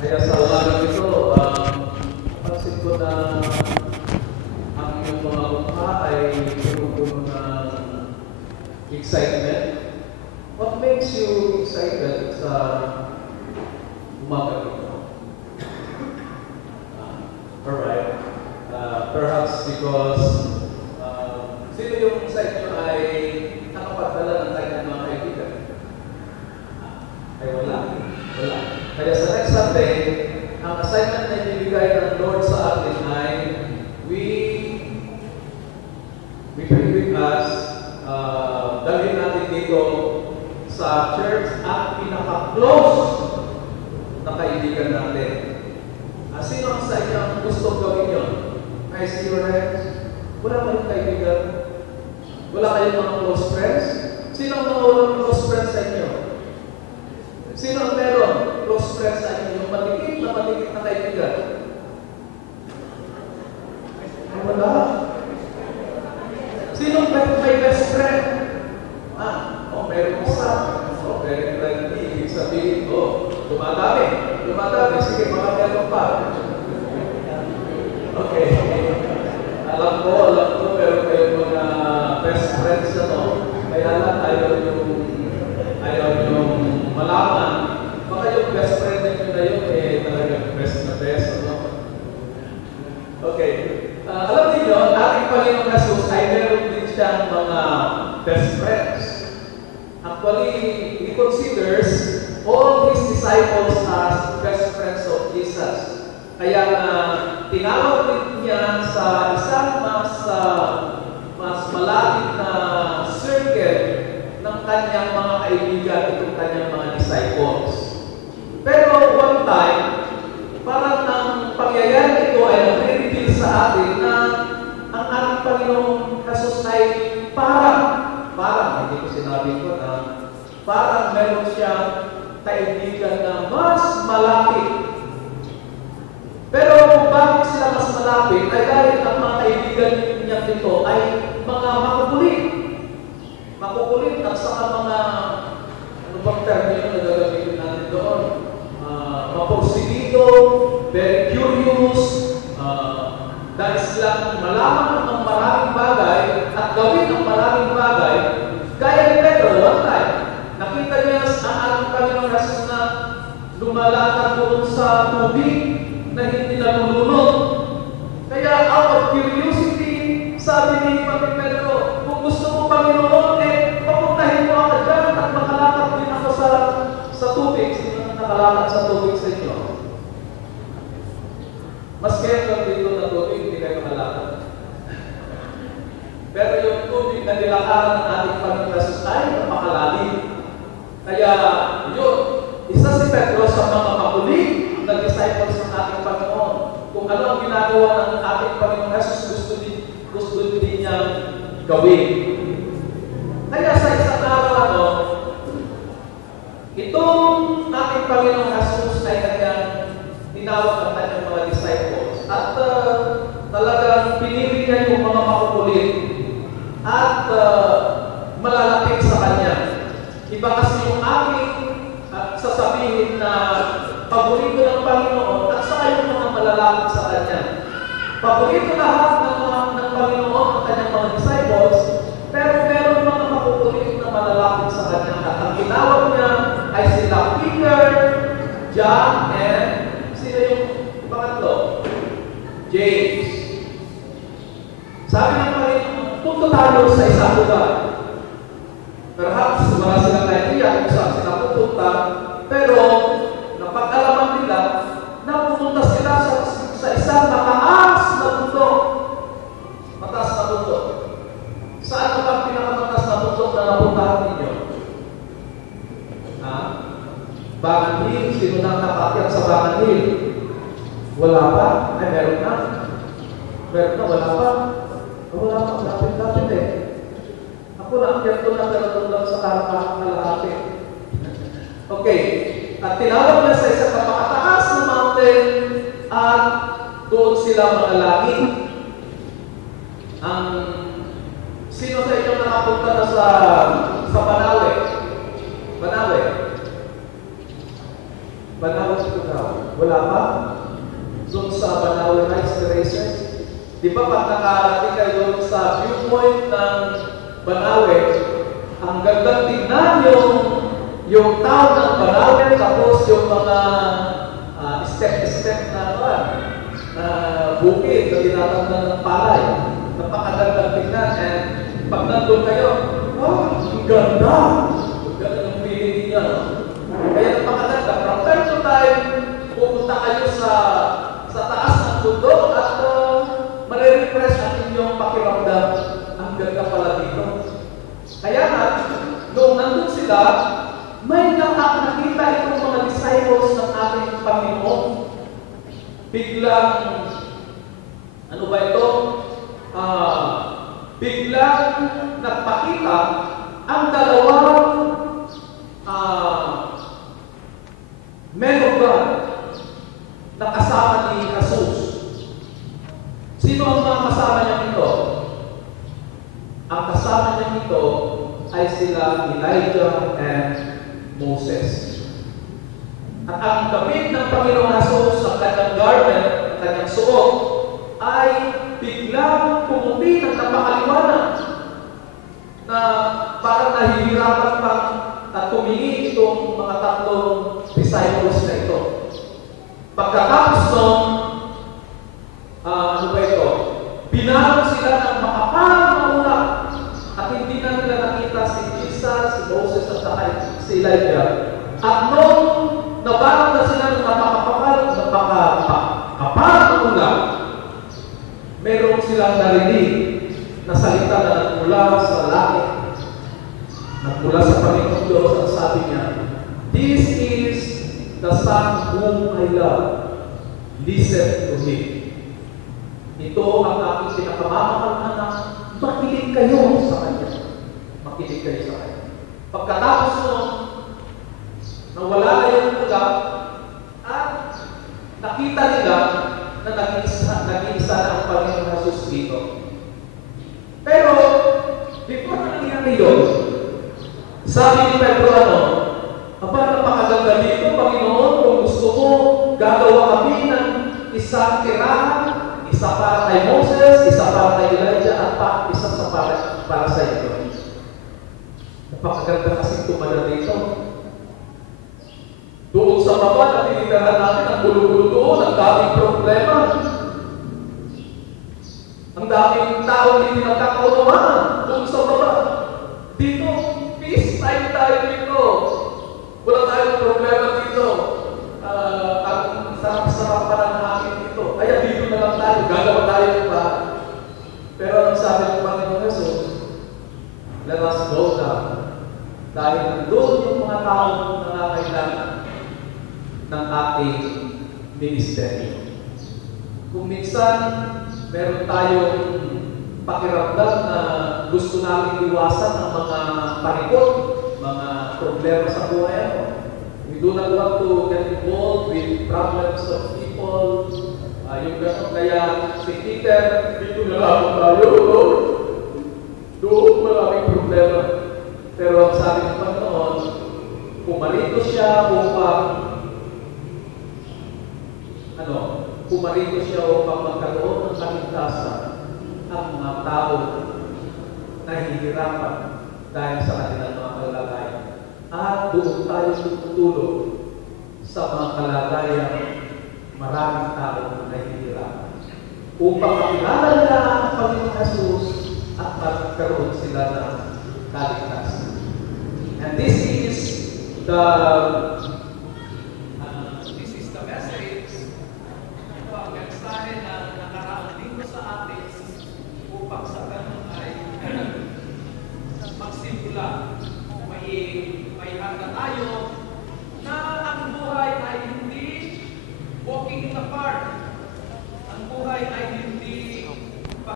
Kaya sa umagang ito, napansin ko na ang iyong mga mukha ay puno ng excitement. What makes you excited sa umagang ito? Alright. Perhaps because sino yung sa inyo ay nakapagdala ng kanyang mga kaibigan? Ay wala. Wala. Kaya sa next Sunday, ang assignment na ibibigay ng Lord sa atin ay we bring with us, dalhin natin dito sa church at pinaka-close na kaibigan natin. Sino ang sa inyo ang gusto gawin yun? May students? Wala kayong kaibigan? Wala kayong mga close friends? Sino ang mga walang close friends sa inyo? Sino ang meron close friends sa inyo? Yung matikit na kaibigan? Wala. Sino may best friend? Meron isa. Very friendly. Ibig sabihin, dumadami. Sige, mga meron pa. Okay. Alam ko, meron kayong mga best friends kaya lang ayaw yung malaman. Baka yung best friend ninyo na yun, talagang best na best, Okay. Alam niyo, ating Panginoong Jesus ay meron din siyang mga best friends. Actually, he considers all his disciples as best friends of Jesus. Kaya tinawag din niya sa isang mas malalim na circle ng kanyang mga kaibigan, itong kanyang mga disciples. Pero one time, parang ang pangyayari ito ay nag-reveal sa atin na ang ating Panginoong Jesus ay parang, hindi ko sinabi ko na, parang meron siyang kaibigan na mas malapit. Pero kung bakit sila mas malapit, ay dahil ang mga kaibigan niya dito ay mga makukulit. Makukulit at saka mga, ano bang termino na gagamitin natin doon? Mapursigido, very curious, dahil silang malaman ang maraming bagay at gawin ang maraming bagay. Gaya ni Pedro, one time, nakita niya ang ating Panginoong Jesus na lumalakad doon sa tubig na hindi nalulunod. Kaya out of curiosity, sabi ni Pedro, kung gusto mo Panginoon, papuntahin mo ako dyan at makalakad din ako sa tubig. Sino na nakalakad sa tubig sa inyo? Mas kaya kung dito na tubig, hindi kayo makalakad. Pero yung tubig na nilakaran ng ating Panginoon Jesus ay napakalalim. Kaya yun, isa si Pedro sa mga makulit na disciples ng ating Panginoon. Kung ano ang ginagawa ng ating Panginoon Jesus, gusto din niyang gawin. Kaya sa isang araw, itong ating Panginoon Jesus ay kanyang tinawag ang kanyang mga disciples. At talagang pinili niya yung mga makukulit at malalapit sa kanya. Iba kasi yung aking sasabihin na paborito ng Panginoon at saka yung mga malalapit sa kanya. Paborito lahat ng Panginoon ang kanyang mga disciples, pero meron mga makukulit na malalapit sa kanya. At ang tinawag niya ay sila Peter, John, and sino yung pangatlo? James. Sabi ng Panginoon, punta tayo sa isang lugar. Perhaps wala silang idea kung saan sila pupunta, pero napag-alaman nila na pupunta sila sa isang mataas na bundok. Mataas na bundok. Saan na ba pinakamataas na bundok na napuntahan ninyo? Bangan Hill. Sino nang nakakyat sa Bangan Hill? Wala pa? Ay, meron na. Meron na, wala pa. Wala pa, lapit-lapit Ako naakyat ko na pero lang sa kalahati. Okay. At tinawag na sa isang napakataas na mountain at doon sila manalangin. Ang sino sa inyo nakapunta na sa Banawe? Banawe ito daw. Wala pa? Doon sa Banawe Rice Terraces. Di ba pag nakarating kayo doon sa viewpoint ng Banawe, ang gandang tingnan yung town ng Banawe, tapos yung mga step-step na bukid na tinatanggal ng palay. Napakagandang tingnan. And pag nandun kayo, wow, ang ganda! Ang ganda ng feeling niya. Kaya napakaganda. From time to time, pupunta kayo sa taas ng bundok at marirefresh ang inyong pakiramdam. Ang ganda pala dito. Kaya nga, noong nandun sila, may nakita itong mga disciples ng ating Panginoon. Biglang, ano ba ito? Biglang nagpakita ang dalawang men of God na kasama ni Jesus. Sino ang mga kasama niya ito? Ang kasama niya ito ay sila Elijah and Moses. At ang damit ng Panginoong Jesus sa kanyang garment, ang kanyang suot, ay biglang pumuti ng napakaliwanag na parang nahihirapan pang tumingin itong mga tatlong disciples na ito. Pagkatapos nun, ano ba ito? Binalot sila ng makapal na ulap at hindi na nila nakita si Jesus, si Moses at saka si Elijah. At nung nabalot na sila ng napakapal na ulap, meron silang narinig na salita na nagmula sa langit, nagmula sa Panginoon Diyos, at sabi niya, "This is the Son whom I love. Listen to Him." Ito ang aking pinakamamahal na anak. Makinig kayo sa Kanya. Makinig kayo sa Kanya. Pagkatapos nun, nawala na yung ulap at nakita nila na nag-iisa na ang Panginoon Jesus dito. Pero, before na nangyari yun, sabi ni Pedro, "Aba, napakaganda dito, Panginoon, kung gusto mo, gagawa kami ng isang tirahan, isa para kay Moses, isa para kay Elijah, at isa para sa iyo." Napakaganda kasi tumala dito. Doon sa baba na tinitirahan natin, ang gulo-gulo doon, ang daming problema. Ang daming tao hindi nagkakaunawaan doon sa baba. Dito, peace time tayo dito. Wala tayong problema dito. Ang sarap-sarap pa ng hangin dito. Kaya dito na lang tayo, gagawa tayo ng bahay. Pero ang sabi ng Panginoon Jesus, let us go down. Dahil nandun yung mga tao na nangangailangan ng ating ministeryo. Kung minsan, meron tayong pakiramdam na gusto namin iwasan ang mga panikot, mga problema sa buhay mo. We do not want to get involved with problems of people. Yung gano'n, kaya si Peter, dito na lang tayo, Lord. Doon maraming problema. Pero ang sabi ng Panginoon, pumarito siya upang magkaroon ng kaligtasan ang mga tao na hihirapan dahil sa kanilang mga kalagayan. At doon tayo tutulong sa mga kalagayan maraming tao na hihirapan upang makilala nila ang Panginoon Jesus at magkaroon sila ng kaligtasan. And this is the message. Ito ang mensahe na nakaraang linggo sa atin upang sa ganun ay magsimula. May handa tayo na ang buhay ay hindi walking in the park. Ang buhay ay hindi